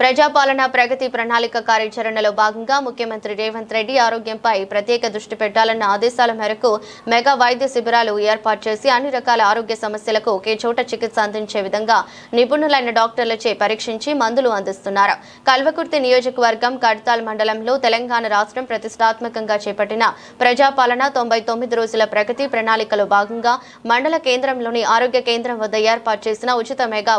ప్రజాపాలన ప్రగతి ప్రణాళిక కార్యాచరణలో భాగంగా ముఖ్యమంత్రి రేవంత్ రెడ్డి ఆరోగ్యంపై ప్రత్యేక దృష్టి పెట్టాలన్న ఆదేశాల మేరకు మెగా వైద్య శిబిరాలు ఏర్పాటు చేసి అన్ని రకాల ఆరోగ్య సమస్యలకు ఒకే చోట చికిత్స అందించే విధంగా నిపుణులైన డాక్టర్లచే పరీక్షించి మందులు అందిస్తున్నారు. కల్వకుర్తి నియోజకవర్గం కడ్తాల్ మండలంలో తెలంగాణ రాష్ట్రం ప్రతిష్టాత్మకంగా చేపట్టిన ప్రజాపాలన 99 రోజుల ప్రగతి ప్రణాళికలో భాగంగా మండల కేంద్రంలోని ఆరోగ్య కేంద్రం వద్ద ఏర్పాటు చేసిన ఉచిత మెగా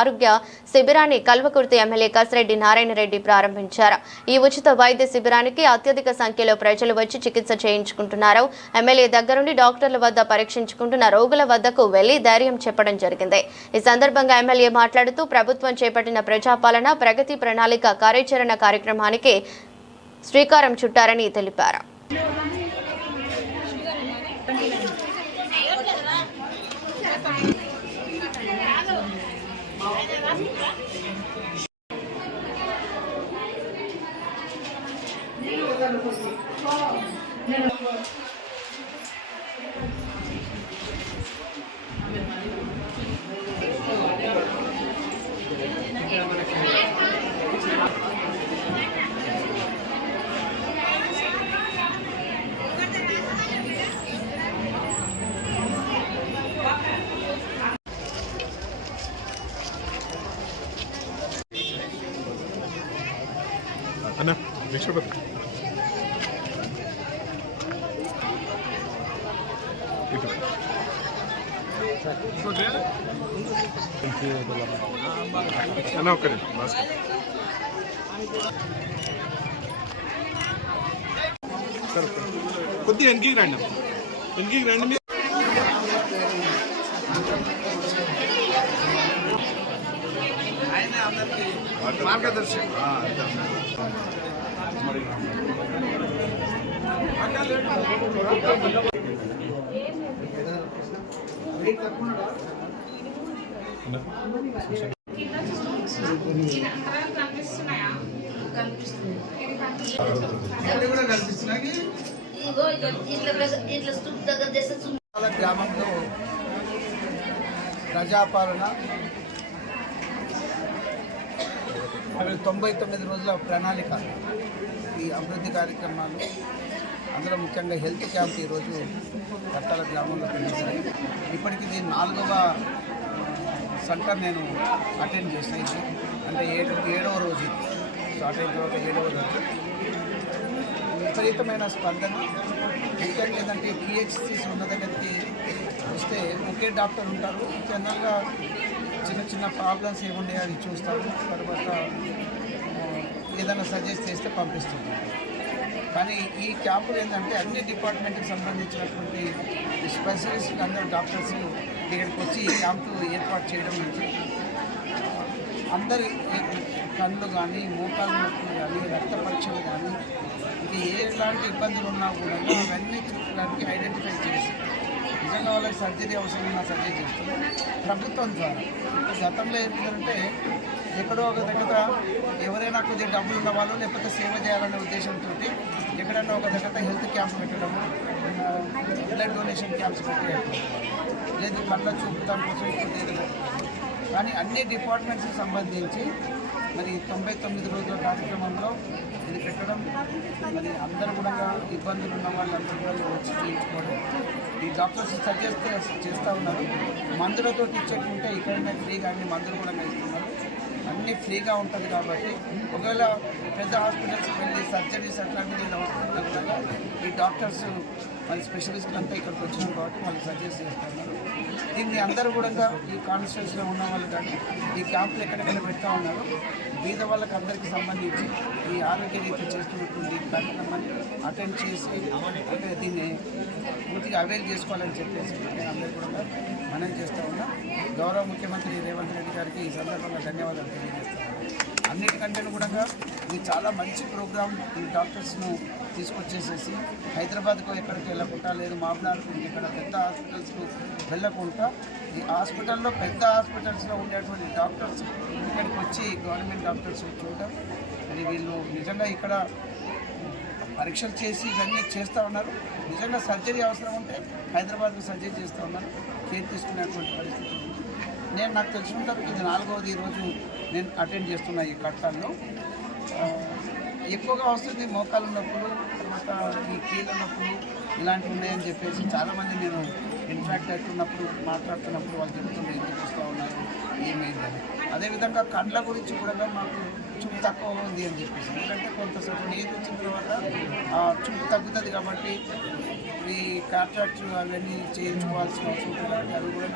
ఆరోగ్య శిబిరాన్ని కల్వకుర్తి ఎమ్మెల్యే కసిరెడ్డి నారాయణ రెడ్డి ప్రారంభించారు. ఈ ఉచిత వైద్య శిబిరానికి అత్యధిక సంఖ్యలో ప్రజలు వచ్చి చికిత్స చేయించుకుంటున్నారు. ఎమ్మెల్యే దగ్గరుండి డాక్టర్ల వద్ద పరీక్షించుకుంటున్న రోగుల వద్దకు వెళ్లి ధైర్యం చెప్పడం జరిగింది. ఈ సందర్భంగా ఎమ్మెల్యే మాట్లాడుతూ ప్రభుత్వం చేపట్టిన ప్రజాపాలన ప్రగతి ప్రణాళిక కార్యాచరణ కార్యక్రమానికి శ్రీకారం చుట్టారని తెలిపారు. Ana, deixa eu ver. Ana, ok, mas. కొద్దిగా వెనక్కి రండి మార్గదర్శి గ్రామంలో ప్రజాపాలన 99 రోజుల ప్రణాళిక ఈ అభివృద్ధి కార్యక్రమాలు అందులో ముఖ్యంగా హెల్త్ క్యాంప్ ఈరోజు కట్టాల గ్రామంలో పెట్టించారు. ఇప్పటికీ దీని 4వ సెంటర్ నేను అటెండ్ చేసాను. అంటే 7వ రోజు స్టార్ట్ అయిన తర్వాత 7వ రోజు విపరీతమైన స్పందన. ముఖ్యంగా ఏంటంటే పిహెచ్సిస్ ఉన్న దగ్గరికి వస్తే ఒకే డాక్టర్ ఉంటారు. జనరల్గా చిన్న ప్రాబ్లమ్స్ ఏమున్నాయో అది చూస్తారు, తర్వాత ఏదైనా సజెస్ట్ చేస్తే పంపిస్తుంది. కానీ ఈ క్యాంపులు ఏంటంటే అన్ని డిపార్ట్మెంట్కి సంబంధించినటువంటి స్పెషలిస్ట్ అందరూ డాక్టర్స్ ఇక్కడికి వచ్చి ఈ క్యాంపు ఏర్పాటు చేయడం నుంచి అందరి కళ్ళు కానీ మోకాలు నొప్పులు కానీ రక్త పరీక్షలు కానీ ఇది ఎలాంటి ఇబ్బందులు ఉన్నా కూడా అవన్నీ చూడడానికి ఐడెంటిఫై చేసి నిజంగా వాళ్ళకి సర్జరీ అవసరం ఉన్నా సర్జరీ చేస్తున్నారు ప్రభుత్వం ద్వారా. గతంలో ఏంటంటే ఎక్కడో ఒక దగ్గర ఎవరైనా కొద్దిగా డబ్బులు ఉన్న వాళ్ళు లేకపోతే సేవ చేయాలనే ఉద్దేశంతో ఎక్కడైనా ఒక దగ్గర హెల్త్ క్యాంప్ పెట్టడము, బ్లడ్ డొనేషన్ క్యాంప్స్ పెట్టేయడం, లేదు కళ్ళ చూపు దానికోసం ఇప్పుడు. కానీ అన్ని డిపార్ట్మెంట్స్కి సంబంధించి మరి 99 రోజుల కార్యక్రమంలో ఇది పెట్టడం, మరి అందరూ కూడా ఇబ్బందులు ఉన్న వాళ్ళందరూ కూడా వచ్చి చేయించుకోవడం, ఈ డాక్టర్స్ సజెస్ట్ చేస్తూ ఉన్నారు. మందులతో ఇచ్చేటుంటే ఇక్కడనే ఫ్రీగా అన్ని మందులు కూడా ఇస్తున్నారు. అన్నీ ఫ్రీగా ఉంటుంది కాబట్టి ఒకవేళ పెద్ద హాస్పిటల్స్కి వెళ్ళి సర్జరీస్ అట్లాంటివి అవసరం ఈ డాక్టర్స్ మరి స్పెషలిస్టులు అంతా ఇక్కడికి వచ్చినారు కాబట్టి వాళ్ళు సజెస్ట్ చేస్తున్నారు. దీన్ని అందరూ కూడా ఈ కాన్స్టిట్యూన్సీలో ఉన్న వాళ్ళు కానీ ఈ క్యాంపులు ఎక్కడెక్కడ పెడతా ఉన్నారు. బీద వాళ్ళకి అందరికీ సంబంధించి ఈ ఆరోగ్య రీతి చేస్తున్నటువంటి కార్యక్రమాన్ని అటెండ్ చేసి అంటే దీన్ని పూర్తిగా అవైల్ చేసుకోవాలని చెప్పేసి నేను అందరికీ కూడా మనం చేస్తూ ఉన్నా. గౌరవ ముఖ్యమంత్రి రేవంత్ రెడ్డి గారికి ఈ సందర్భంగా ధన్యవాదాలు తెలియజేస్తున్నాను. అన్నిటికంటే కూడా ఇది చాలా మంచి ప్రోగ్రాం. ఈ డాక్టర్స్ను తీసుకొచ్చేసేసి హైదరాబాద్కు ఎక్కడికి వెళ్ళకుండా, లేదు మామనాడుకు ఇక్కడ పెద్ద హాస్పిటల్స్కు వెళ్ళకుండా ఈ హాస్పిటల్లో పెద్ద హాస్పిటల్స్లో ఉండేటువంటి డాక్టర్స్ ఇక్కడికి వచ్చి గవర్నమెంట్ డాక్టర్స్ చూడడం, మరి వీళ్ళు నిజంగా ఇక్కడ పరీక్షలు చేసి ఇవన్నీ చేస్తూ ఉన్నారు. నిజంగా సర్జరీ అవసరం ఉంటే హైదరాబాద్లో సర్జరీ చేస్తూ ఉన్నారు. కేర్ తీసుకునేటువంటి పరిస్థితి. నాకు తెలిసినంతవరకు ఇది 4వది ఈరోజు నేను అటెండ్ చేస్తున్నా ఈ కట్టాల్లో. ఎక్కువగా వస్తుంది మోకాళ్ళ నొప్పులు, తర్వాత ఈ కీళ్ళ నొప్పులు ఇలాంటివి ఉన్నాయని చెప్పేసి చాలామంది నేను ఇంట్రాక్ట్ అవుతున్నప్పుడు మాట్లాడుతున్నప్పుడు వాళ్ళు చెప్తుండే ఎందుకు వస్తూ ఉన్నారు ఏమైందని. అదేవిధంగా కండ్ల గురించి కూడా మాకు చూపు తక్కువ ఉంది అని చెప్పేసి, ఎందుకంటే కొంత సగం ఏజ్ వచ్చిన తర్వాత చూపు తగ్గుతుంది కాబట్టి ఈ కాంట్రాక్ట్ అవన్నీ చేయించుకోవాల్సిన అవసరం కూడా అది కూడా